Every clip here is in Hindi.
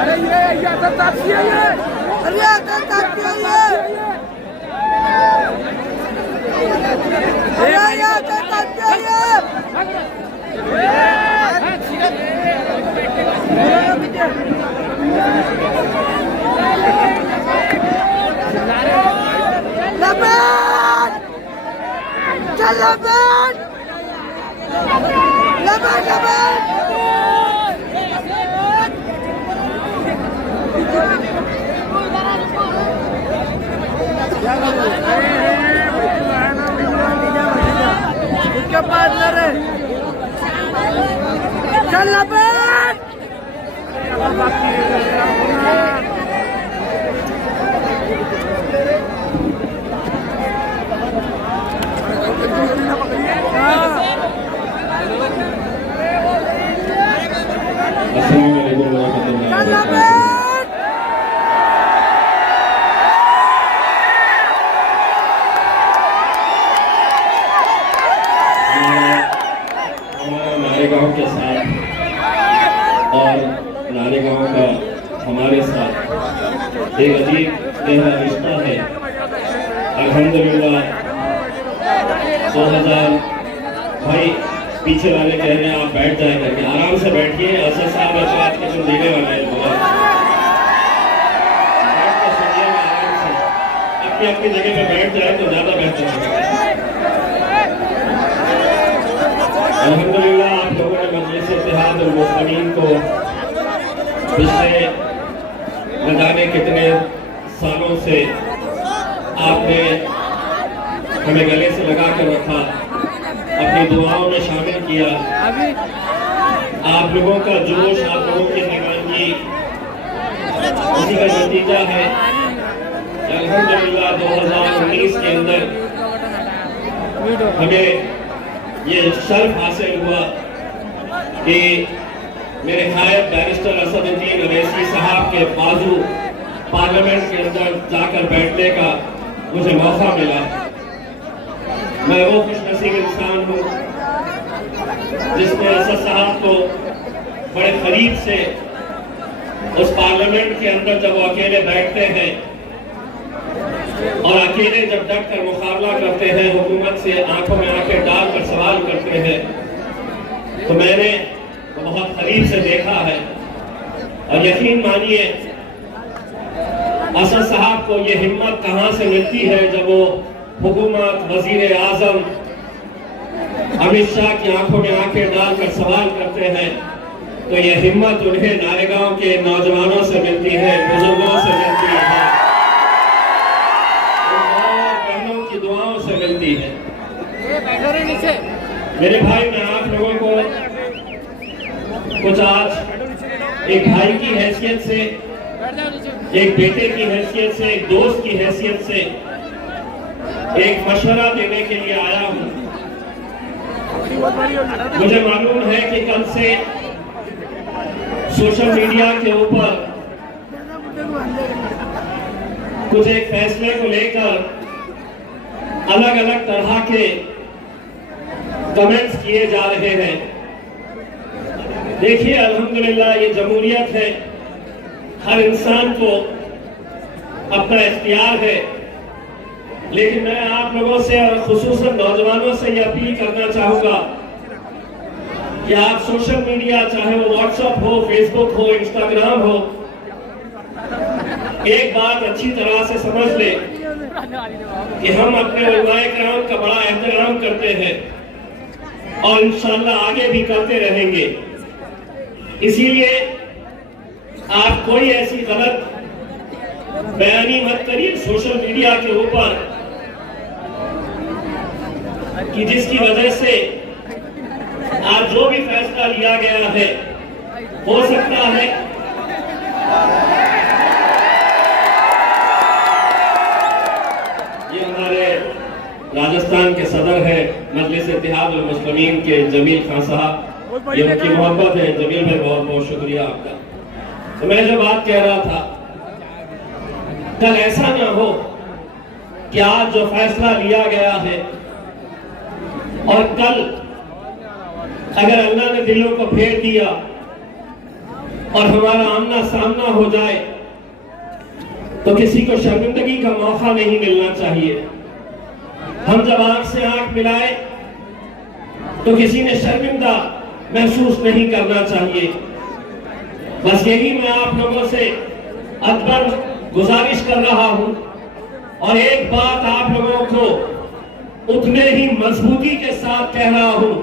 अरे ये ताकि है ये, अरे ताकि है ये, अरे ये ताकि है ये। लबन चल लबन लबन लबन इसके बाद लड़े चल लबन नारेगांव के साथ और नारेगांव का हमारे साथ एक अजीब गहरा रिश्ता है। अल्हम्दुलिल्लाह 2000 भाई पीछे वाले कह रहे हैं आप बैठ जाए करके, आराम से बैठिए। असद साहब बात के जो देने वाले हैं आराम से अपनी अपनी जगह पे बैठ जाए तो ज्यादा बेहतर है। अल्हम्दुलिल्लाह आप लोगों ने मजलिस इत्तेहाद उल मुस्लिमीन को पिछले न जाने कितने सालों से आपने हमें गले से लगा कर रखा, अपनी दुआओं में शामिल किया। आप लोगों का जोश, आप लोगों की दीवानगी उसी का नतीजा है। अल्हम्दुलिल्लाह 2019 के अंदर हमें ये शर्फ हासिल हुआ कि मेरे नायब बैरिस्टर असदुद्दीन अवैसी साहब के बाजू पार्लियामेंट के अंदर जाकर बैठने का मुझे मौका मिला। मैं वो खुशनसीब इंसान हूँ जिसने असद साहब को बड़े करीब से उस पार्लियामेंट के अंदर जब वो अकेले बैठते हैं और अकेले जब डट कर मुकाबला करते हैं, हुकूमत से आंखों में आंखें डालकर सवाल करते हैं, तो मैंने तो बहुत करीब से देखा है। और यकीन मानिए असद साहब को ये हिम्मत कहां से मिलती है जब वो हुकूमत, वजीर आजम अमित शाह की आंखों में आंखें डालकर सवाल करते हैं, तो ये हिम्मत उन्हें नारेगांव के नौजवानों से मिलती है, बुजुर्गों से मिलती है, बहनों की दुआओं से मिलती है। मेरे भाई, मैं आप लोगों को कुछ आज एक भाई की हैसियत से, एक बेटे की हैसियत से, एक दोस्त की हैसियत से एक मशवरा देने के लिए आया हूं। मुझे मालूम है कि कल से सोशल मीडिया के ऊपर कुछ एक फैसले को लेकर अलग अलग तरह के कमेंट्स किए जा रहे हैं। देखिए, अल्हम्दुलिल्लाह ये जमहूरियत है, हर इंसान को अपना इख्तियार है, लेकिन मैं आप लोगों से और खुसूसन नौजवानों से ये अपील करना चाहूंगा कि आप सोशल मीडिया, चाहे वो व्हाट्सएप हो, फेसबुक हो, इंस्टाग्राम हो, एक बात अच्छी तरह से समझ ले कि हम अपने उलमाए किराम का बड़ा एहतराम करते हैं और इंशाअल्लाह आगे भी करते रहेंगे। इसीलिए आप कोई ऐसी गलत बयानी मत करिए सोशल मीडिया के ऊपर कि जिसकी वजह से आज जो भी फैसला लिया गया है, हो सकता है ये हमारे राजस्थान के सदर है मजलिस इत्तेहाद उल मुस्लिमीन के जमील खान साहब, ये उनकी मोहब्बत है। जमील भाई, बहुत बहुत शुक्रिया आपका। तो मैं जो बात कह रहा था, कल ऐसा ना हो कि आज जो फैसला लिया गया है और कल अगर अल्लाह ने दिलों को फेर दिया और हमारा आमना सामना हो जाए तो किसी को शर्मिंदगी का मौका नहीं मिलना चाहिए। हम जब आंख से आंख मिलाए तो किसी ने शर्मिंदा महसूस नहीं करना चाहिए। बस यही मैं आप लोगों से अकबर गुजारिश कर रहा हूं और एक बात आप लोगों को उतने ही मजबूती के साथ कह रहा हूं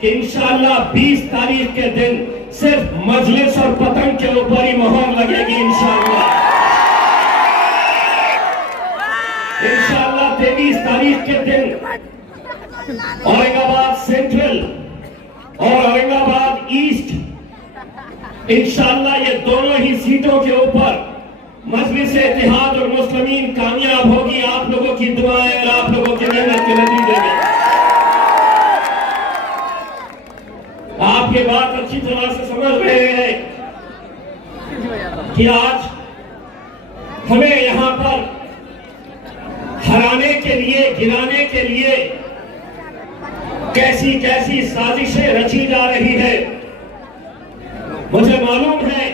कि इंशाअल्लाह 20 तारीख के दिन सिर्फ मजलिस और पतंग के ऊपर ही मोहर लगेगी। इंशाअल्लाह 23 तारीख के दिन औरंगाबाद सेंट्रल और औरंगाबाद ईस्ट इंशाअल्लाह ये दोनों ही सीटों के ऊपर मजलिस इत्तेहाद और मुस्लिमीन कामयाब होगी आप लोगों की दुआएं और आप लोगों की मेहनत के नतीजे में। आप ये बात अच्छी तरह से समझ रहे हैं कि आज हमें यहां पर हराने के लिए, गिराने के लिए कैसी कैसी साजिशें रची जा रही है। मुझे मालूम है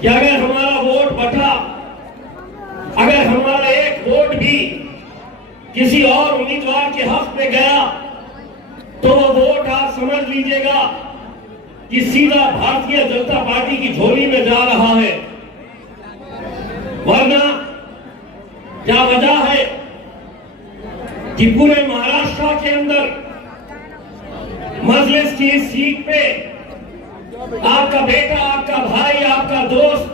कि अगर हमारा वोट बटा, अगर हमारा एक वोट भी किसी और उम्मीदवार के हक में गया तो वो वोट आप समझ लीजिएगा कि सीधा भारतीय जनता पार्टी की झोली में जा रहा है। वरना क्या वजह है कि पूरे महाराष्ट्र के अंदर मजलिस की इस सीट पे आपका बेटा, आपका भाई, आपका दोस्त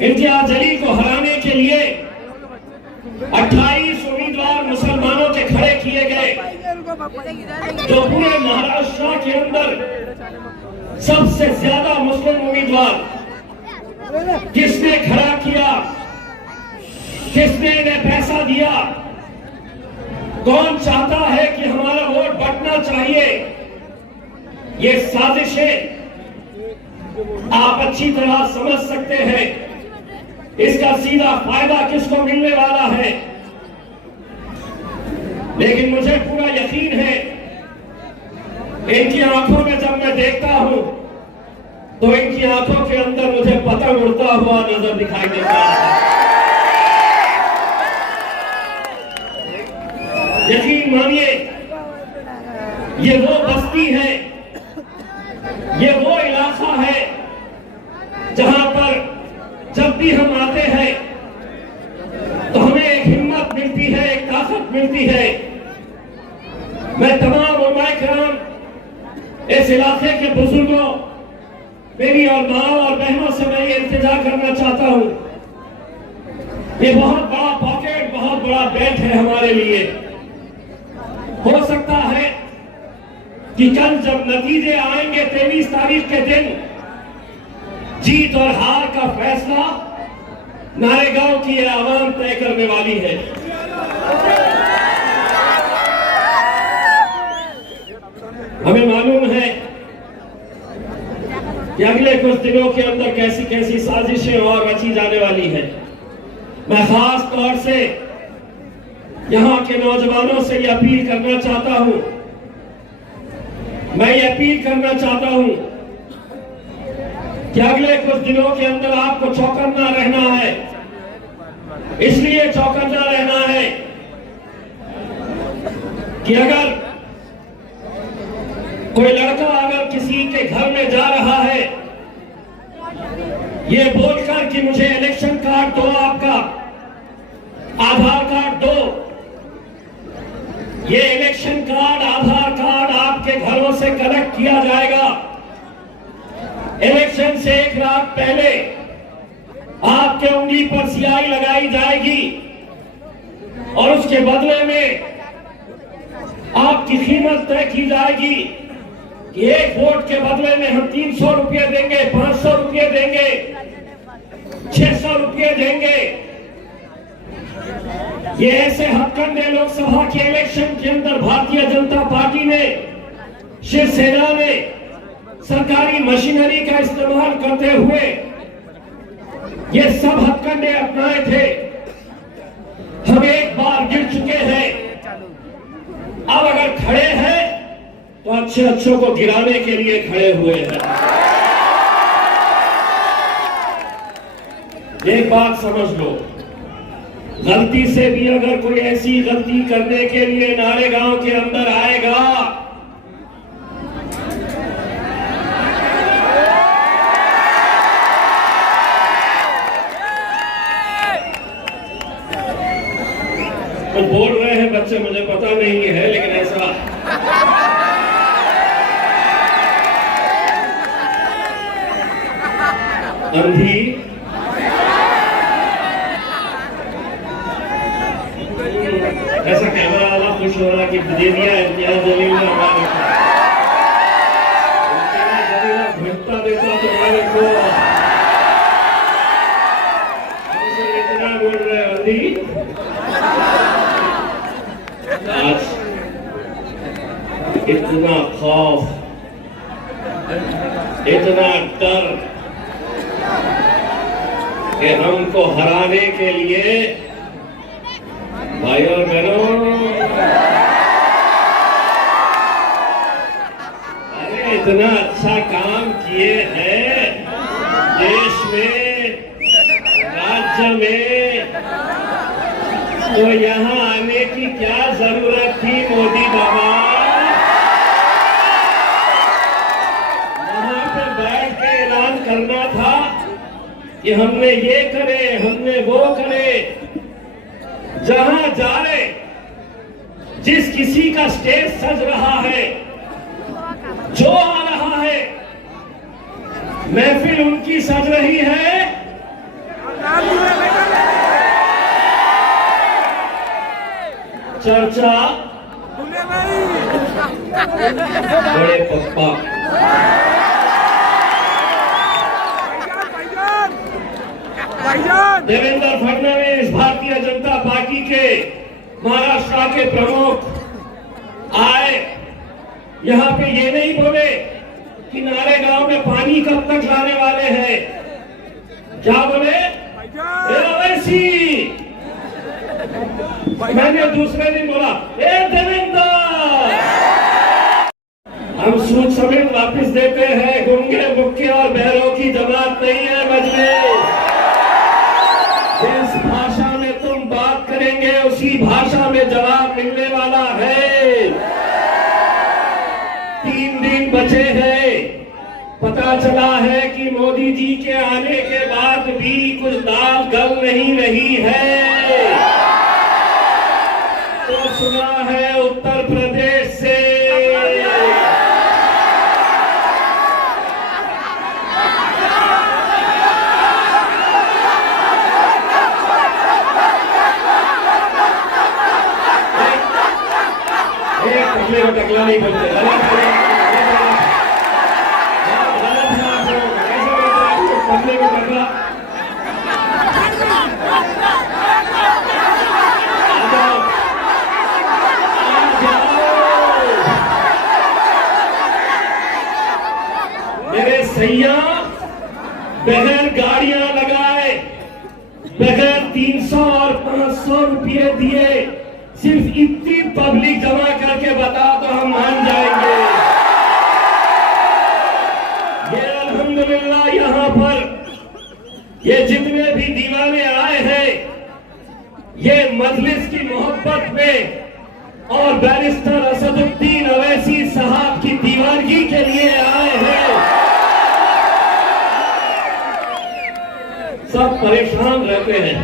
इम्तियाज अली को हराने के लिए 28 उम्मीदवार मुसलमानों के खड़े किए गए। तो पूरे महाराष्ट्र के अंदर सबसे ज्यादा मुस्लिम उम्मीदवार किसने खड़ा किया, किसने इन्हें पैसा दिया, कौन चाहता है कि हमारा वोट बंटना चाहिए, ये साजिशें आप अच्छी तरह समझ सकते हैं। इसका सीधा फायदा किसको मिलने वाला है। लेकिन मुझे पूरा यकीन है इनकी आंखों में जब मैं देखता हूं तो इनकी आंखों के अंदर मुझे पतंग उड़ता हुआ नजर दिखाई देता है। यकीन मानिए ये वो बस्ती है, ये वो इलाका है जहां पर जब भी हम आते हैं तो हमें एक हिम्मत मिलती है, एक ताकत मिलती है। मैं तमाम उलमाए किराम, इस इलाके के बुजुर्गों, मेरी और माँ और बहनों से मैं ये इल्तिजा करना चाहता हूं, ये बहुत बड़ा पॉकेट, बहुत बड़ा बेल्ट है हमारे लिए। हो सकता है कि कल जब नतीजे आएंगे 23 तारीख के दिन, जीत और हार का फैसला नारेगांव की यह आवाम तय करने वाली है। हमें मालूम है कि अगले कुछ दिनों के अंदर कैसी कैसी साजिशें और रची जाने वाली है। मैं खास तौर से यहां के नौजवानों से यह अपील करना चाहता हूं, मैं ये अपील करना चाहता हूं कि अगले कुछ दिनों के अंदर आपको चौकन्ना रहना है। इसलिए चौकन्ना रहना है कि अगर कोई लड़का अगर किसी के घर में जा रहा है ये बोलकर कि मुझे इलेक्शन कार्ड दो, आपका आधार कार्ड दो, ये इलेक्शन कार्ड, आधार कार्ड आपके घरों से कलेक्ट किया जाएगा। इलेक्शन से एक रात पहले आपके उंगली पर स्याही लगाई जाएगी और उसके बदले में आपकी कीमत तय की जाएगी कि एक वोट के बदले में हम 300 रुपये देंगे, 500 रुपये देंगे, 600 रुपये देंगे। ये ऐसे हथकंडे लोकसभा के इलेक्शन के अंदर भारतीय जनता पार्टी ने, शिवसेना ने सरकारी मशीनरी का इस्तेमाल करते हुए ये सब हथकंडे अपनाए थे। हम एक बार गिर चुके हैं, अब अगर खड़े हैं तो अच्छे अच्छों को गिराने के लिए खड़े हुए हैं। एक बात समझ लो, गलती से भी अगर कोई ऐसी गलती करने के लिए नारेगांव के अंदर आएगा, तो बोल रहे हैं बच्चे, मुझे पता नहीं है, लेकिन ऐसा अंधी ऐसा कैमरा वाला खुश हो रहा कि दे दिया इम्तियाज जलील ने हमारे को घंटा देता तो हमारे को हमसे इतना बोल रहे अंधी। आज इतना खौफ, इतना डर कि हमको हराने के लिए भाई और बहनों, अरे इतना अच्छा काम किए हैं देश में, राज्य में, तो यहाँ आने की क्या जरूरत थी मोदी बाबा? वहां पे बैठ के ऐलान करना था कि हमने ये करे, हमने वो करे। जहां जाए, जिस किसी का स्टेज सज रहा है, जो आ रहा है, महफिल उनकी सज रही है, चर्चा बड़े पप्पा देवेंद्र फडणवीस, भारतीय जनता पार्टी के महाराष्ट्र के प्रमुख आए। यहाँ पे ये नहीं बोले कि नारेगांव में पानी कब तक लाने वाले हैं, क्या बोले? ओवैसी। मैंने दूसरे दिन बोला, ए देवेंद्र, हम सूद समेत वापस देते हैं, गूंगे बुक्के और बहरों की जमात नहीं है मजलिस। जिस भाषा में तुम बात करेंगे उसी भाषा में जवाब मिलने वाला है। 3 दिन बचे हैं, पता चला है कि मोदी जी के आने के बाद भी कुछ दाल गल नहीं रही है। तो सुना है उत्तर प्रदेश से टकला नहीं बोलते, पतले को टकला। मेरे सैया बगैर गाड़ियां लगाए, बगैर 300 और 500 रुपये दिए, सिर्फ इतनी पब्लिक जमा करके बता तो हम मान जाएंगे। ये अल्हम्दुलिल्लाह यहाँ पर ये जितने भी दीवाने आए हैं, ये मजलिस की मोहब्बत में और बैरिस्टर असदुद्दीन अवैसी साहब की दीवानगी के लिए आए हैं। सब परेशान रहते हैं,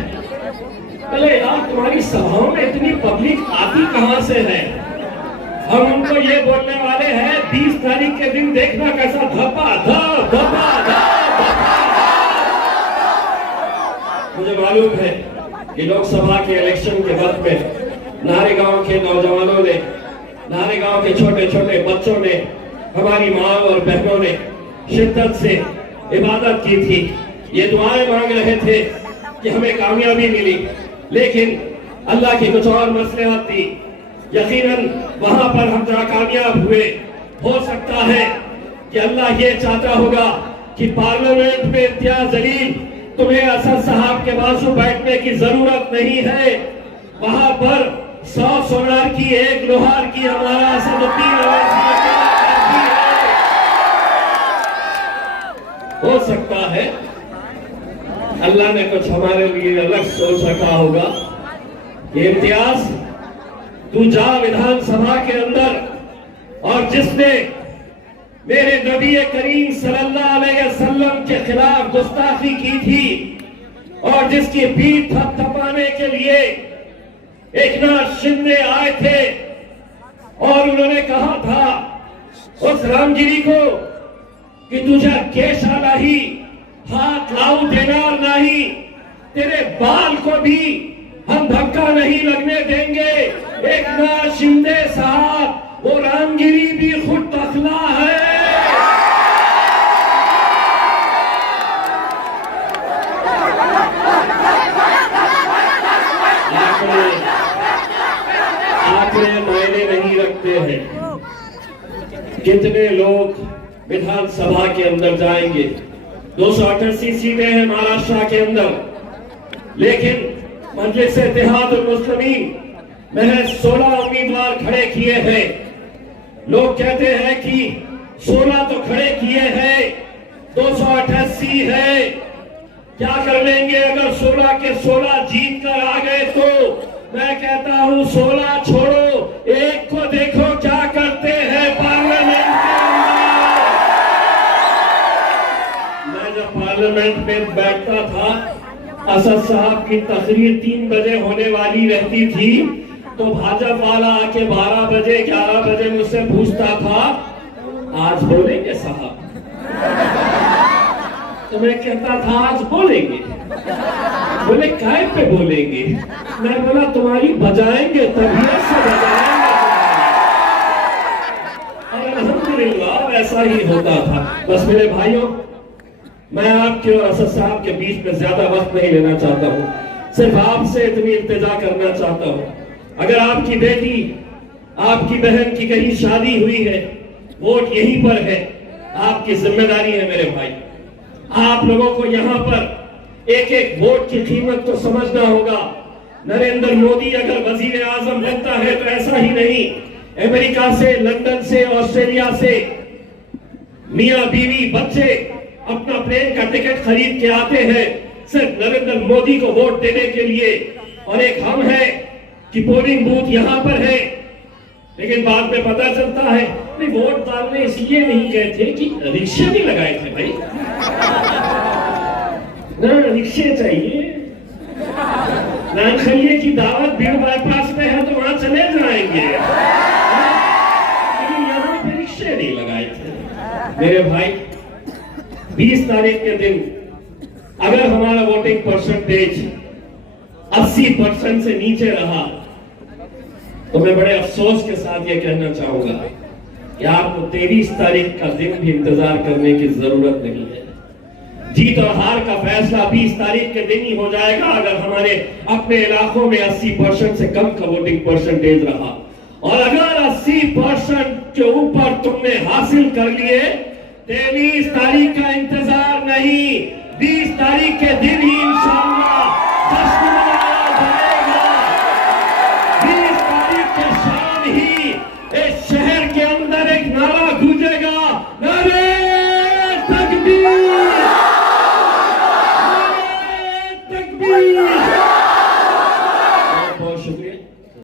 अरे यार तुम्हारी सभाओं में इतनी पब्लिक आती कहां से है? हम उनको ये बोलने वाले हैं 20 तारीख के दिन देखना कैसा धपा धप धपा धप। मुझे मालूम है कि लोकसभा के इलेक्शन के वक्त में नारेगांव के नौजवानों ने, नारेगांव के छोटे छोटे बच्चों ने, हमारी माँ और बहनों ने शिद्दत से इबादत की थी, ये दुआएं मांग रहे थे कि हमें कामयाबी मिली, लेकिन अल्लाह की कुछ और मसलहत थी। यकीनन वहां पर हम नाकामयाब हुए। हो सकता है कि अल्लाह ये चाहता होगा कि पार्लियामेंट में इम्तियाज जलील, तुम्हें असद साहब के बाजू बैठने की जरूरत नहीं है। वहां पर 100 सोनार की 1 लोहार की हमारा असदुद्दीन अवैसी अकेला काफी है। हो सकता है अल्लाह ने कुछ हमारे लिए अलग सोच रखा होगा। ये इम्तियाज, तू जा विधानसभा के अंदर और जिसने मेरे नबी करीम सल्लल्लाहु अलैहि वसल्लम के खिलाफ गुस्ताखी की थी और जिसकी पीठ थपथपाने के लिए एकनाथ शिंदे आए थे और उन्होंने कहा था उस रामगिरी को कि तुझे केशा नहीं, हाथ लाऊ देनार नहीं, तेरे बाल को भी हम धक्का नहीं लगने देंगे। एकनाथ शिंदे साहब, वो रामगिरी भी खुद तखला है। आंकड़े मायने नहीं रखते हैं। कितने लोग विधानसभा के अंदर जाएंगे? 288 सीटें हैं महाराष्ट्र के अंदर, लेकिन मजलिस इत्तेहादुल मुस्लिमीन महज 16 उम्मीदवार खड़े किए हैं। लोग कहते हैं कि 16 तो खड़े किए हैं, 288 है, क्या कर लेंगे अगर 16 के 16 जीत कर आ गए तो? मैं कहता हूं 16 छोड़ो, एक को देखो क्या करते हैं पार्लियामेंट के अंदर। मैं जब पार्लियामेंट में बैठता था, असद साहब की तकरीर 3 बजे होने वाली रहती थी, तो भाजपा वाला आके 12 बजे 11 बजे मुझसे पूछता था, आज बोलेंगे साहब? तो मैं कहता था आज बोलेंगे। बोले काय पे बोलेंगे? मैं बोला तुम्हारी बजाएंगे, तबीयत से बजाएंगे। और अल्हम्दुलिल्लाह ऐसा ही होता था। बस मेरे भाइयों, मैं आपके और असद साहब के बीच में ज्यादा वक्त नहीं लेना चाहता हूँ, सिर्फ आपसे इतनी इल्तिजा करना चाहता हूँ। अगर आपकी बेटी, आपकी बहन की कहीं शादी हुई है, वोट यहीं पर है, आपकी जिम्मेदारी है मेरे भाई। आप लोगों को यहाँ पर एक एक वोट की कीमत तो समझना होगा। नरेंद्र मोदी अगर वजीर आजम बनता है तो ऐसा ही नहीं, अमेरिका से, लंदन से, ऑस्ट्रेलिया से मियां बीवी बच्चे अपना प्लेन का टिकट खरीद के आते हैं सिर्फ नरेंद्र मोदी को वोट देने के लिए। और एक हम है कि पोलिंग बूथ यहाँ पर है, लेकिन बाद में पता चलता है नहीं, वोट डालने इसलिए नहीं गए थे कि रिक्शे नहीं लगाए थे भाई, ना रिक्शे चाहिए, नानखलिए की दावत भीड़ बाईपास में है तो वहां चले जाएंगे, यहाँ पे रिक्शे नहीं लगाए थे। मेरे भाई, 20 तारीख के दिन अगर हमारा वोटिंग परसेंटेज 80% से नीचे रहा तो मैं बड़े अफसोस के साथ ये कहना चाहूंगा कि आपको 23 तारीख का दिन भी इंतजार करने की जरूरत नहीं है। जीत और हार का फैसला 20 तारीख के दिन ही हो जाएगा अगर हमारे अपने इलाकों में 80% से कम का वोटिंग परसेंटेज रहा। और अगर 80% के ऊपर तुमने हासिल कर लिए, 23 तारीख का इंतजार